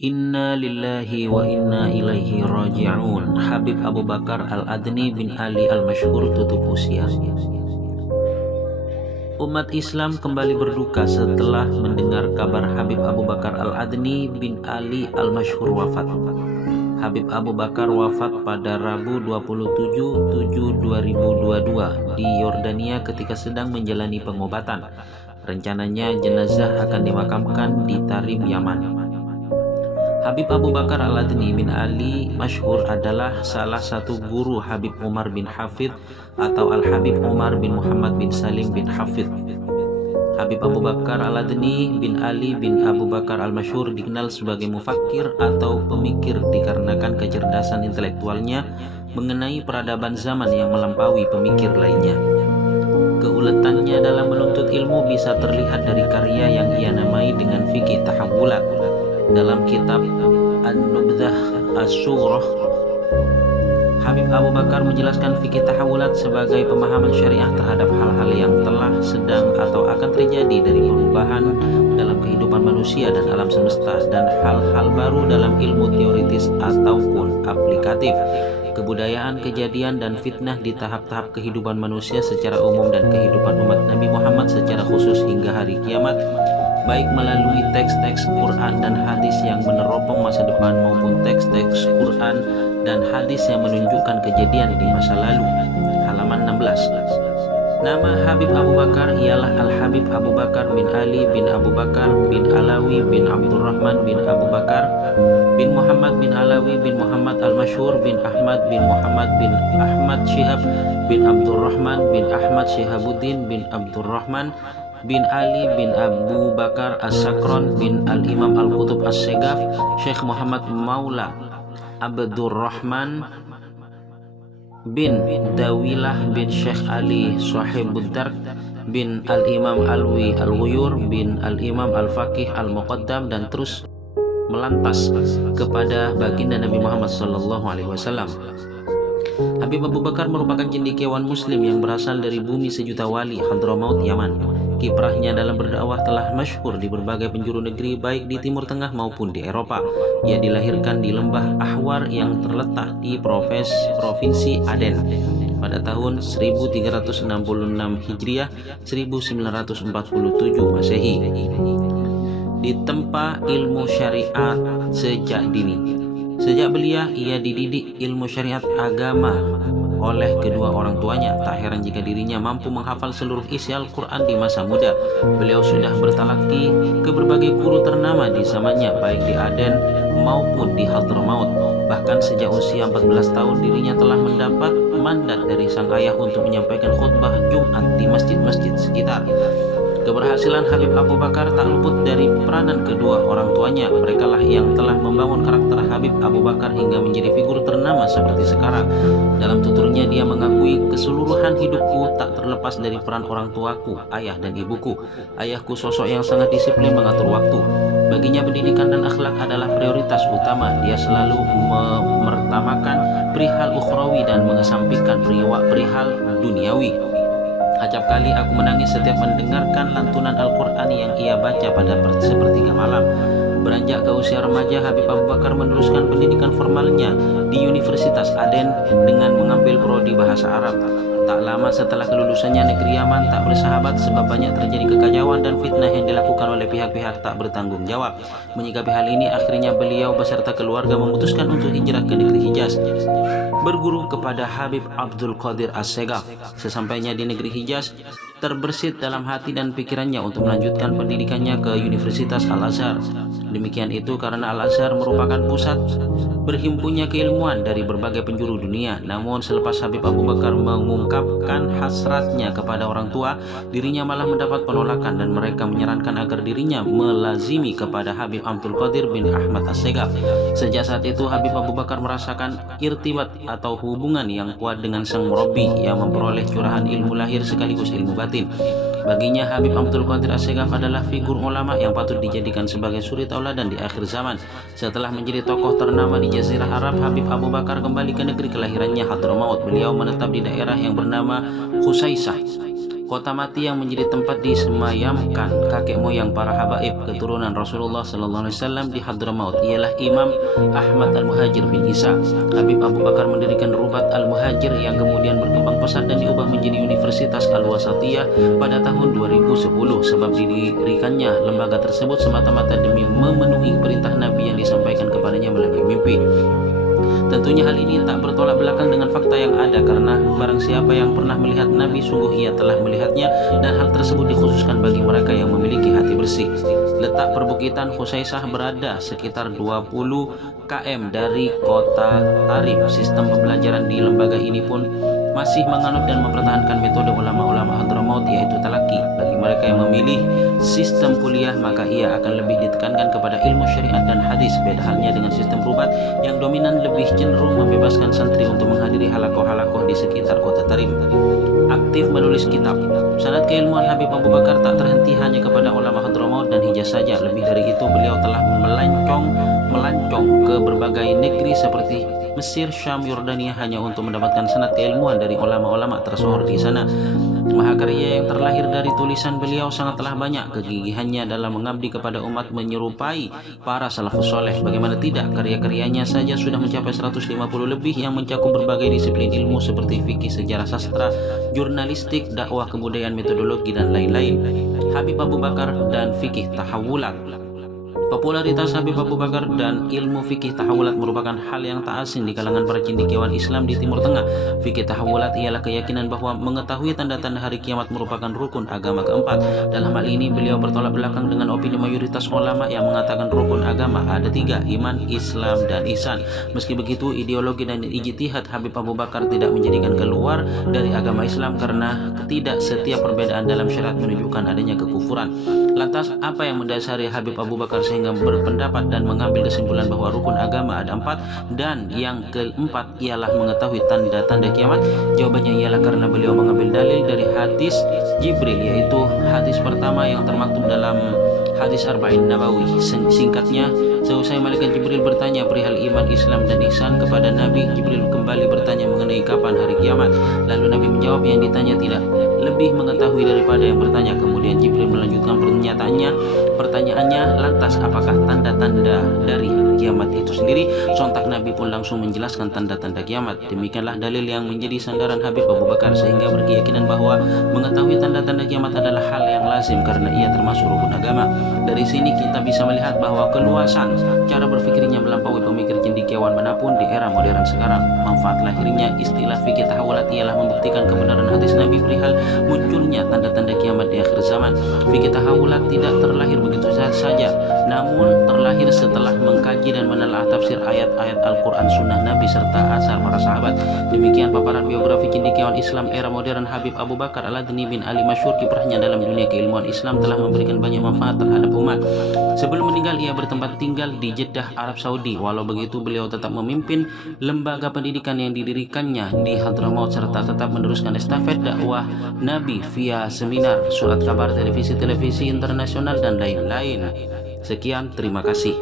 Inna lillahi wa inna ilaihi raji'un. Habib Abu Bakar Al-Adni bin Ali Al-Masyhur tutup usia. Umat Islam kembali berduka setelah mendengar kabar Habib Abu Bakar Al-Adni bin Ali Al-Masyhur wafat. Habib Abu Bakar wafat pada Rabu 27/7/2022 di Yordania ketika sedang menjalani pengobatan. Rencananya jenazah akan dimakamkan di Tarim, Yaman. Habib Abu Bakar Al-Adni bin Ali Masyhur adalah salah satu guru Habib Umar bin Hafidh atau Al-Habib Umar bin Muhammad bin Salim bin Hafidh. Habib Abu Bakar Al-Adni bin Ali bin Abu Bakar Al-Masyhur dikenal sebagai mufakir atau pemikir dikarenakan kecerdasan intelektualnya mengenai peradaban zaman yang melampaui pemikir lainnya. Keuletannya dalam menuntut ilmu bisa terlihat dari karya yang ia namai dengan fikih tahawulat. Dalam kitab An-Nubdhah As-Sughra, Habib Abu Bakar menjelaskan fikih tahawulat sebagai pemahaman syariah terhadap hal-hal yang telah, sedang, atau akan terjadi dari perubahan dalam kehidupan manusia dan alam semesta, dan hal-hal baru dalam ilmu teoritis ataupun aplikatif, kebudayaan, kejadian, dan fitnah di tahap-tahap kehidupan manusia secara umum dan kehidupan umat Nabi Muhammad secara khusus hingga hari kiamat, baik melalui teks-teks Quran dan hadis yang meneropong masa depan maupun teks-teks Quran dan hadis yang menunjukkan kejadian di masa lalu. Halaman 16. Nama Habib Abu Bakar ialah Al-Habib Abu Bakar bin Ali bin Abu Bakar bin Alawi bin Abdurrahman bin Abu Bakar bin Muhammad bin Alawi bin Muhammad Al-Masyhur bin Ahmad bin Muhammad bin Ahmad Syihab bin Abdurrahman bin Ahmad Syihabuddin bin Abdurrahman bin Ali bin Abu Bakar As-Sakron bin Al-Imam Al-Qutub As-Segaf, Syekh Muhammad Maula Abdurrahman bin Dawilah bin Syekh Ali Sahibuddard bin Al-Imam Alwi Al-Ghuyur bin Al-Imam Al-Faqih Al-Muqaddam, dan terus melantas kepada baginda Nabi Muhammad SAW. Habib Abu Bakar merupakan cendekiawan muslim yang berasal dari bumi sejuta wali, Hadramaut, Yaman. Kiprahnya dalam berdakwah telah masyhur di berbagai penjuru negeri baik di Timur Tengah maupun di Eropa. Ia dilahirkan di lembah Ahwar yang terletak di Provinsi Aden pada tahun 1366 Hijriah 1947 Masehi. Ditempa ilmu syariat sejak dini. Sejak belia ia dididik ilmu syariat agama oleh kedua orang tuanya. Tak heran jika dirinya mampu menghafal seluruh isi Al-Quran di masa muda. Beliau sudah bertalaki ke berbagai guru ternama di zamannya, baik di Aden maupun di Hadramaut. Bahkan sejak usia 14 tahun dirinya telah mendapat mandat dari sang ayah untuk menyampaikan khutbah Jumat di masjid-masjid sekitar. Keberhasilan Habib Abu Bakar tak luput dari peranan kedua orang tuanya. Merekalah yang telah membangun karakter Habib Abu Bakar hingga menjadi figur ternama seperti sekarang. Dalam tuturnya dia mengakui, keseluruhan hidupku tak terlepas dari peran orang tuaku, ayah dan ibuku. Ayahku sosok yang sangat disiplin mengatur waktu. Baginya pendidikan dan akhlak adalah prioritas utama. Dia selalu memertamakan perihal ukhrawi dan mengesampingkan perihal duniawi. Acap kali aku menangis setiap mendengarkan lantunan Al-Quran yang ia baca pada sepertiga malam. Beranjak ke usia remaja, Habib Abu Bakar meneruskan pendidikan formalnya di Universitas Aden dengan mengambil prodi bahasa Arab. Tak lama setelah kelulusannya, negeri Yaman tak bersahabat sebab banyak terjadi kekacauan dan fitnah yang dilakukan oleh pihak-pihak tak bertanggung jawab. Menyikapi hal ini, akhirnya beliau beserta keluarga memutuskan untuk hijrah ke negeri Hijaz, berguru kepada Habib Abdul Qadir As-Segaf. Sesampainya di negeri Hijaz, terbersit dalam hati dan pikirannya untuk melanjutkan pendidikannya ke Universitas Al-Azhar. Demikian itu karena Al-Azhar merupakan pusat berhimpunnya keilmuan dari berbagai penjuru dunia. Namun selepas Habib Abu Bakar mengungkapkan hasratnya kepada orang tua, dirinya malah mendapat penolakan dan mereka menyarankan agar dirinya melazimi kepada Habib Abdul Qadir bin Ahmad As-Segaf. Sejak saat itu Habib Abu Bakar merasakan irtibat atau hubungan yang kuat dengan sang murabbi yang memperoleh curahan ilmu lahir sekaligus ilmu batin. Baginya Habib Abdul Qadir As-Segaf adalah figur ulama yang patut dijadikan sebagai suri tauladan di akhir zaman. Setelah menjadi tokoh ternama di Jazirah Arab, Habib Abu Bakar kembali ke negeri kelahirannya Hadramaut. Beliau menetap di daerah yang bernama Khusaisah. kota mati yang menjadi tempat disemayamkan kakek moyang para habaib keturunan Rasulullah sallallahu alaihi wasallam di Hadramaut ialah Imam Ahmad Al-Muhajir bin Isa. Habib Abu Bakar mendirikan Rubat Al-Muhajir yang kemudian berkembang pesat dan diubah menjadi Universitas Al-Wasatiyah pada tahun 2010. Sebab didirikannya lembaga tersebut semata-mata demi memenuhi perintah Nabi yang disampaikan kepadanya melalui mimpi. Tentunya hal ini tak bertolak belakang dengan fakta yang ada, karena barang siapa yang pernah melihat Nabi sungguh ia telah melihatnya, dan hal tersebut dikhususkan bagi mereka yang memiliki hati bersih. Letak perbukitan Khusaisah berada sekitar 20 km dari kota Tarim. Sistem pembelajaran di lembaga ini pun masih menganut dan mempertahankan metode ulama-ulama Hadramaut, yaitu talaki. Bagi mereka yang memilih sistem kuliah, maka ia akan lebih ditekankan kepada ilmu syariat dan hadis. Beda halnya dengan sistem Rubat yang dominan lebih cenderung membebaskan santri untuk menghadiri halakoh-halakoh di sekitar kota Tarim. Aktif menulis kitab. Sanad keilmuan Habib Abu Bakar tak terhenti hanya kepada ulama Hadramaut dan Hijaz saja. Lebih dari itu, beliau telah melancong ke berbagai negeri seperti Mesir, Syam, Yordania hanya untuk mendapatkan sanad keilmuan dari ulama-ulama tersohor di sana. Mahakarya yang terlahir dari tulisan beliau sangatlah banyak. Kegigihannya dalam mengabdi kepada umat menyerupai para salafus soleh. Bagaimana tidak, karya-karyanya saja sudah mencapai 150 lebih yang mencakup berbagai disiplin ilmu seperti fikih, sejarah sastra, jurnalistik, dakwah, kebudayaan, metodologi, dan lain-lain. Habib Abu Bakar dan fikih tahawulat. Popularitas Habib Abu Bakar dan ilmu fikih tahawulat merupakan hal yang tak asing di kalangan para cendekiawan Islam di Timur Tengah. Fikih tahawulat ialah keyakinan bahwa mengetahui tanda-tanda hari kiamat merupakan rukun agama keempat. Dalam hal ini beliau bertolak belakang dengan opini mayoritas ulama yang mengatakan rukun agama ada 3, iman, Islam, dan ihsan. Meski begitu, ideologi dan ijtihad Habib Abu Bakar tidak menjadikan keluar dari agama Islam, karena tidak setiap perbedaan dalam syariat menunjukkan adanya kekufuran. Lantas, apa yang mendasari Habib Abu Bakar sehingga berpendapat dan mengambil kesimpulan bahwa rukun agama ada 4 dan yang keempat ialah mengetahui tanda-tanda kiamat? Jawabannya ialah karena beliau mengambil dalil dari hadis Jibril, yaitu hadis pertama yang termaktub dalam hadis Arba'in Nabawi. Singkatnya, seusai malaikat Jibril bertanya perihal iman, Islam, dan ihsan kepada Nabi, Jibril kembali bertanya mengenai kapan hari kiamat. Lalu Nabi menjawab yang ditanya tidak lebih mengetahui daripada yang bertanya. Kemudian Jibril melanjutkan pertanyaannya, lantas apakah tanda-tanda dari kiamat itu sendiri? Sontak Nabi pun langsung menjelaskan tanda-tanda kiamat. Demikianlah dalil yang menjadi sandaran Habib Abu Bakar sehingga berkeyakinan bahwa mengetahui tanda-tanda kiamat adalah hal yang lazim karena ia termasuk rukun agama. Dari sini kita bisa melihat bahwa keluasan cara berpikirnya melampaui pemikir cendekiawan manapun di era modern sekarang. Manfaat lahirnya istilah fikih tahawulat ialah membuktikan kebenaran hadis Nabi perihal munculnya tanda-tanda kiamat di akhir zaman. Fikih tahawulat tidak terlahir begitu saja, namun terlahir setelah mengkaji dan menelaah tafsir ayat-ayat Al-Quran, sunnah Nabi, serta asar para sahabat. Demikian paparan biografi cendekiawan Islam era modern Habib Abu Bakar Al-Adni bin Ali. Masyhur kiprahnya dalam dunia keilmuan Islam telah memberikan banyak manfaat terhadap umat. Sebelum meninggal, ia bertempat tinggal di Jeddah, Arab Saudi. Walau begitu, beliau tetap memimpin lembaga pendidikan yang didirikannya di Hadramaut serta tetap meneruskan estafet dakwah Nabi via seminar, surat kabar, televisi internasional, dan lain-lain. Sekian, terima kasih.